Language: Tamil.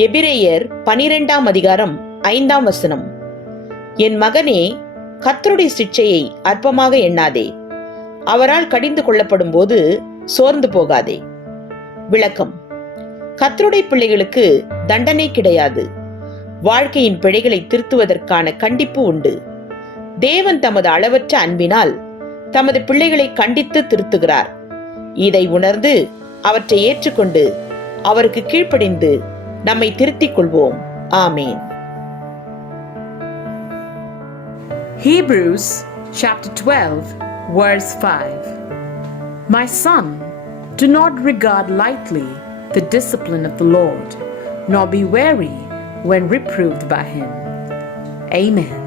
எபிரேயர் 12ஆம் அதிகாரம் 5ஆம் வசனம். என் மகனே, கர்த்தருடைய சிட்சையை அற்பமாக எண்ணாதே. அவரால் கடிந்து கொள்ளப்படும் போது சோர்ந்து போகாதே. விளக்கம்: கர்த்தருடைய பிள்ளைகளுக்கு தண்டனை கிடையாது. வாழ்க்கையின் பிழைகளை திருத்துவதற்கான கண்டிப்பு உண்டு. தேவன் தமது அளவற்ற அன்பினால் தமது பிள்ளைகளை கண்டித்து திருத்துகிறார். இதை உணர்ந்து அவற்றை ஏற்றுக்கொண்டு அவருக்கு கீழ்ப்படிந்து நம்மை திருத்திக் கொள்வோம். ஆமேன். Hebrews chapter 12 verse 5. My son, do not regard lightly the discipline of the Lord, nor be weary when reproved by him. Amen.